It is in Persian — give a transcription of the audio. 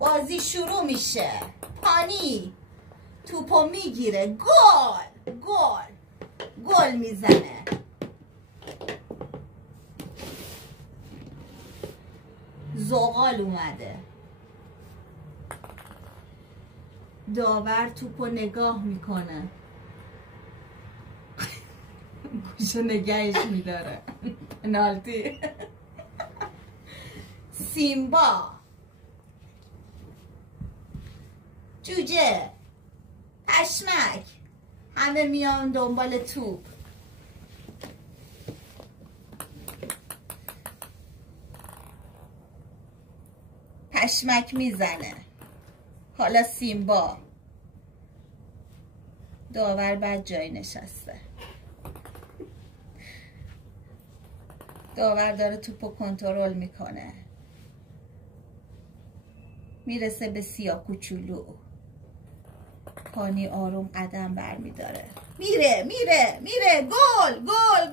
بازی شروع میشه. پانی توپو میگیره، گل گل گل میزنه. زغال اومده. داور توپو نگاه میکنه، گوشو نگهش میداره. پنالتی. سیمبا، جوجه، پشمک، همه میان دنبال توپ. پشمک میزنه. حالا سیمبا. داور بد جای نشسته. داور داره توپو کنترل میکنه. میرسه به سیاه کوچولو. پانی آروم قدم برمیداره. میره گل گل